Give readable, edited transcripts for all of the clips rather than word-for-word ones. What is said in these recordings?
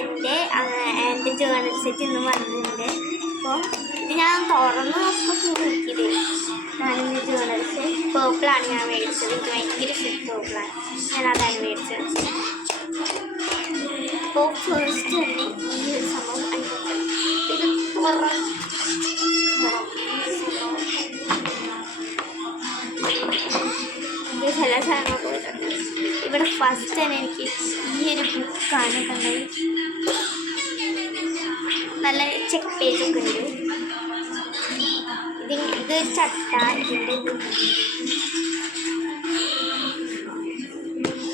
എൻ്റെ journal set ഇന്ന് വന്നിട്ടുണ്ട്. അപ്പോൾ ഇത് ഞാൻ തുറന്ന് നോക്കിയത് ഞാനെൻ്റെ ജേർണൽസ് പേർപ്പിളാണ് ഞാൻ മേടിച്ചത്. എനിക്ക് ഭയങ്കര ഇഷ്ടം പേർപ്പിളാണ്, ഞാനതാണ് മേടിച്ചത്. അപ്പോൾ ഫസ്റ്റ് തന്നെ ഈ ഒരു സംഭവം അനുഭവം ഇത് എല്ലാ സാധനങ്ങളും പോയിട്ടുണ്ട്. ഇവിടെ ഫസ്റ്റ് തന്നെ എനിക്ക് ഈ ഒരു ബുക്കാണ് കണ്ടത്. നല്ല ചെക്ക് പേജൊക്കെ ഉണ്ട്. ഇത് ചട്ട, ഇതിൻ്റെ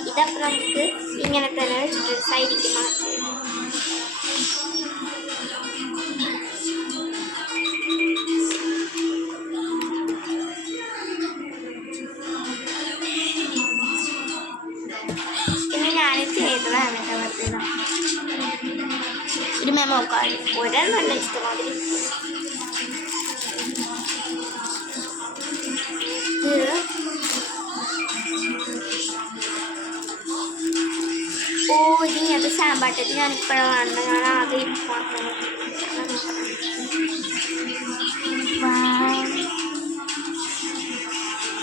ഇതപ്പം നമുക്ക് ഇങ്ങനെ തന്നെ വെച്ചിട്ട് സൈഡിലേക്ക് മാറ്റി. പിന്നെ ഞാൻ ചെയ്തതാണ് ഒരു മെമോ കാർഡ്. ഒരേ നല്ല ഇഷ്ടമാതിരി ഇങ്ങനത്തെ സാമ്പാട്ടത്തിൽ ഞാനിപ്പോഴാണ് ഞാൻ ആദ്യം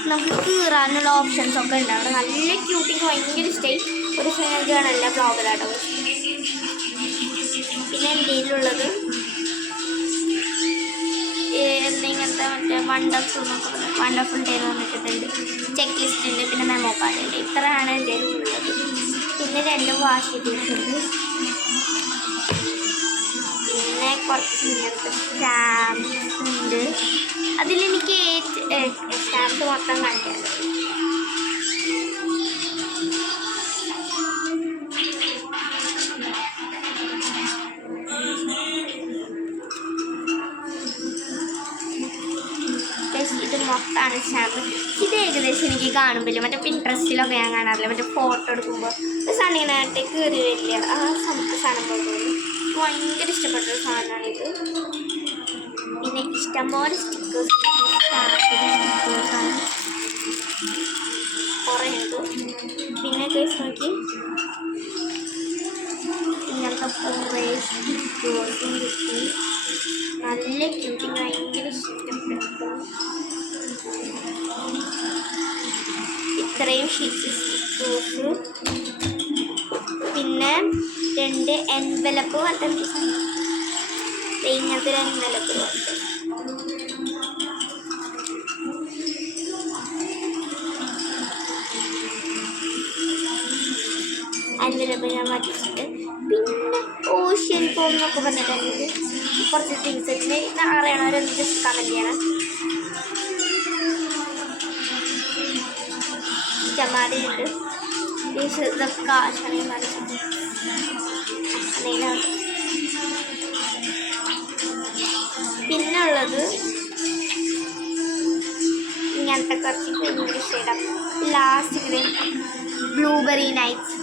നമുക്ക് കീറാനുള്ള ഓപ്ഷൻസ് ഒക്കെ ഉണ്ട് അവിടെ. നല്ല ക്യൂട്ടിങ്, ഭയങ്കര ഇഷ്ടമായി. ഒരു ജേണലിലെ ബ്ലോഗിലാട്ടോ. പിന്നെ എൻ്റെ ഉള്ളത് ഇങ്ങനത്തെ മറ്റേ വണ്ടർഫുൾ ഡേ എന്ന് പറഞ്ഞിട്ടുണ്ട്. ചെക്ക് ലിസ്റ്റ് ഉണ്ട്, പിന്നെ മെമോ കാർഡ് ഉണ്ട്. ഇത്രയാണ് എൻ്റെ ഉള്ളത്. പിന്നെ 2 വാഷ് ചെയ്തിട്ടുണ്ട്. പിന്നെ കുറച്ച് ഇങ്ങനത്തെ സ്റ്റാമ്പ്സ് ഉണ്ട്. അതിലെനിക്ക് സ്റ്റാമ്പ്സ് മൊത്തം കാണിക്കാറുണ്ട്. ഇത് മൊത്തമാണ് സ്റ്റാമ്പ്. ഇത് ഏകദേശം എനിക്ക് കാണുമ്പോൾ മറ്റേ പിൻട്രസ്റ്റിലൊക്കെ ഞാൻ കാണാറില്ല. മറ്റേ ഫോട്ടോ എടുക്കുമ്പോൾ ഒരു സണ്ണിനായിട്ട് കയറി വരില്ല, ആ സാധനം പോകുന്നത് ഭയങ്കര ഇഷ്ടപ്പെട്ടൊരു സാധനമാണിത്. പിന്നെ ഇഷ്ടംപോലെ സ്റ്റിക്കേഴ്സാണ് കുറേ ഉണ്ട്. പിന്നെ നോക്കി ഇങ്ങനത്തെ കുറേ സ്റ്റിക്കേഴ്സും കിട്ടി. നല്ല ക്യൂട്ടി, ഭയങ്കര ഇഷ്ടപ്പെട്ടു. ഇത്രയും ഷീറ്റ്സ് സ്റ്റിക്കേഴ്സ്. പിന്നെ 2 എൻവലപ്പ് വന്നിട്ടുണ്ട്. ഇങ്ങനത്തെ ഒരു എൻവലപ്പ് വന്നിട്ടുണ്ട്. എൻവലപ്പ് ഞാൻ മാറ്റിച്ചിട്ട് പിന്നെ ഓഷ്യൻ ഫോം എന്നൊക്കെ പറഞ്ഞിട്ടുണ്ട്. കുറച്ച് തിങ്സ് വെച്ചിട്ട് അറിയണവരൊന്ന് ജസ്റ്റ് കമൻറ്റ് ചെയ്യണം. ഇഷ്ടമാതിരിയുണ്ട്. ഇതൊക്കെ ആശാണെങ്കിൽ മറിച്ചിട്ട് പിന്നെ ഉള്ളത് ഇങ്ങനത്തെ കുറച്ച് ഭയങ്കര ഷെയ്ഡാണ്. Last blueberry nights.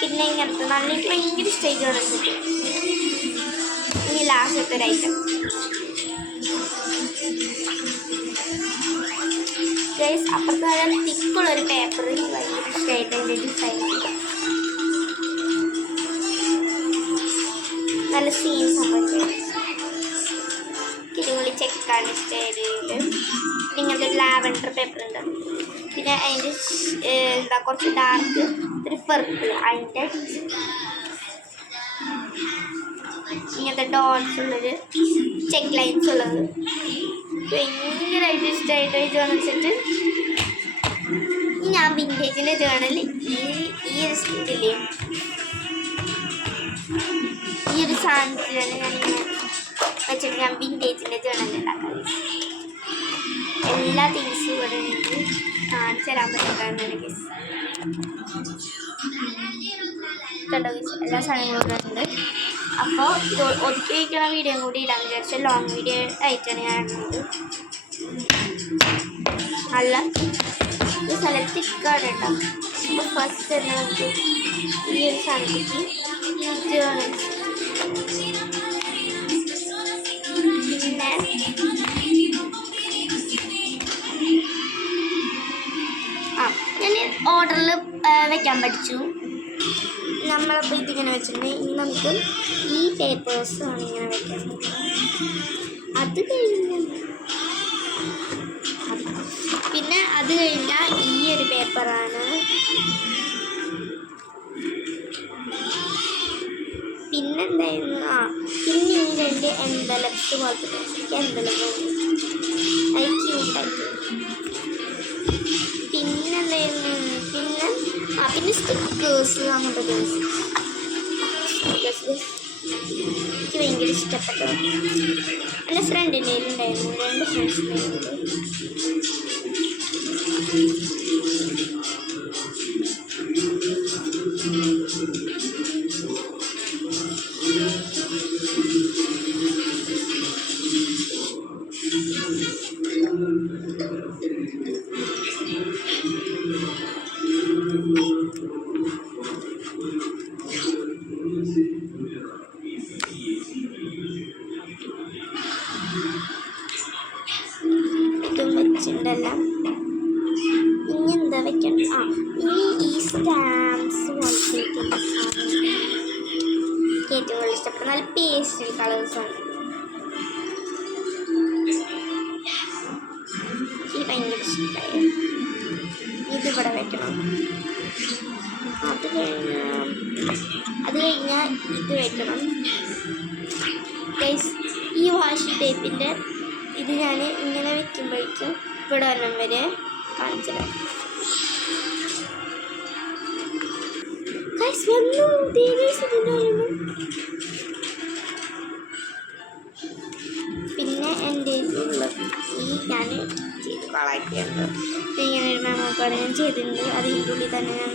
പിന്നെ ഇങ്ങനത്തെ നല്ല എനിക്ക് ഭയങ്കര സ്റ്റേജ് കൊടുത്തിട്ട്. ഇനി ലാസ്റ്റത്തെ ഒരു ഐറ്റം ഗൈസ്. അപ്പുറത്ത് നല്ല തിക്കുള്ളൊരു പേപ്പർ ഭയങ്കര ഇഷ്ടമായിട്ട് അതിൻ്റെ ഡിസൈൻ നല്ല സീൻസ് ഒക്കെ കിരുമുളി ചെക്കാണ് ഇഷ്ടമായിട്ട്. ഇങ്ങനത്തെ ഒരു ലാവൻഡർ പേപ്പർ ഉണ്ട്. പിന്നെ അതിൻ്റെ കുറച്ച് ഡാർക്ക് ഒരു പർപ്പിൾ, അതിൻ്റെ ഇങ്ങനത്തെ ഡോട്ട്സ് ഉള്ളത്, ചെക്ക് ലൈൻസ് ഉള്ളത് ഭയങ്കരമായിട്ട് ഇഷ്ടമായിട്ട് ജേണൽസിട്ട്. ഞാൻ വിൻറ്റേജിൻ്റെ ജേണൽ ഈ ഒരു സ്റ്റില്ലേ ഈ ഒരു സാധനത്തിലാണ് ഞാനിങ്ങനെ വെച്ചിട്ട് ഞാൻ വിൻറ്റേജിൻ്റെ ജേണൽ ഉണ്ടാക്കാറ്. എല്ലാ തിങ്സും ഇവിടെ എനിക്ക് കാണിച്ചു തരാൻ പറ്റുന്നതാണ് എനിക്ക്. കണ്ടോ എല്ലാ സാധനങ്ങളും ഇവിടെ ഉണ്ട്. അപ്പോൾ ഇത് ഒതുക്കി വയ്ക്കണ വീഡിയോ കൂടി ഇടാൻ വിചാരിച്ച ലോങ് വീഡിയോ ആയിട്ടാണ് ഞാൻ ഇടുന്നത്. നല്ല ഒരു സ്ഥലത്ത് ഇക്കാട് കേട്ടോ. അപ്പോൾ ഫസ്റ്റ് തന്നെ നമുക്ക് ഈ ഒരു സാധനത്തേക്ക് പിന്നെ ഞാൻ ഓർഡറിൽ വെക്കാൻ പഠിച്ചു. നമ്മളപ്പോൾ ഇതിങ്ങനെ വെച്ചിട്ടുണ്ടെങ്കിൽ ഇനി നമുക്ക് ഈ പേപ്പേഴ്സ് ആണ് ഇങ്ങനെ വെക്കാൻ. അത് കഴിഞ്ഞ് പിന്നെ അത് കഴിഞ്ഞാൽ ഈ ഒരു പേപ്പറാണ്. പിന്നെന്തായിരുന്നു, പിന്നെ ഈ 2 എൻവലപ്സ് പോലത്തെ എനിക്ക് എൻവലപ്പ് അത് ക്യൂട്ടായിട്ട്. പിന്നെന്തായിരുന്നു, പിന്നെ സ്റ്റിക്കേഴ്സ് അങ്ങനത്തെ സ്റ്റിക്കേഴ്സ് എനിക്ക് ഭയങ്കര ഇഷ്ടപ്പെട്ടു. എൻ്റെ ഫ്രണ്ടിൻ്റെ ഉണ്ടായിരുന്നു, 2 ഫ്രണ്ട്സിൻ്റെ ഇതും വെച്ചിട്ടുണ്ടല്ലോ. ഇനി എന്താ വെക്കണം, ഇനി ഈ സ്റ്റാമ്പ്സ് പോലത്തെ ഏറ്റവും കൂടുതൽ ഇഷ്ടപ്പെട്ട നല്ല പേസ്റ്റൽ കളേഴ്സാണ്. ഈ ഭയങ്കര ഇഷ്ടമായി. ഇതിവിടെ വെക്കണം. അത് കഴിഞ്ഞാൽ ഇത് വെക്കണം. ഗൈസ്, ഈ വാഷി ടേപ്പിൻ്റെ ഇത് ഞാൻ ഇങ്ങനെ വെക്കുമ്പോഴേക്കും ഇവിടെ ഒരെണ്ണം വരെ കാണിച്ചു തരാം. ഗൈസ് വന്നു, പിന്നെ എൻ്റെ ഈ ഞാൻ ചെയ്ത് കളാക്കിയുണ്ട്. ഇങ്ങനെ ഒരു മെമ്മോക്കാർഡ് ഞാൻ ചെയ്തിട്ടുണ്ട്. അതിൻ്റെ ഉള്ളിൽ തന്നെ ഞാൻ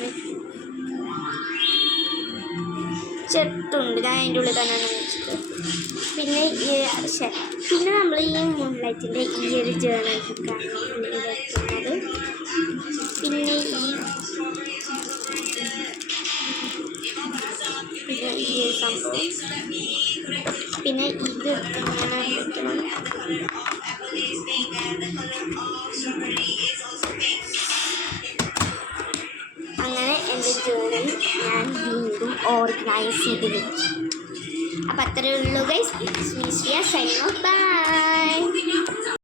ചെട്ടുണ്ട്, ഞാൻ അതിൻ്റെ ഉള്ളിൽ തന്നെയാണ് വെച്ചത്. പിന്നെ നമ്മൾ ഈ മൂൺലൈറ്റിൻ്റെ ഈ ഒരു ജേർണൽ ബുക്കാണ് വെക്കുന്നത്. പിന്നെ ഈ ഒരു സംഭവം, പിന്നെ ഇത് ഇങ്ങനെ വെക്കണം. അങ്ങനെ എൻ്റെ ജേർണൽ ഞാൻ വീണ്ടും ഓർഗനൈസ് ചെയ്ത് വെച്ചു. അപ്പോൾ അത്രയേ ഉള്ളൂ ഗൈസ്. Signing off. ബൈ.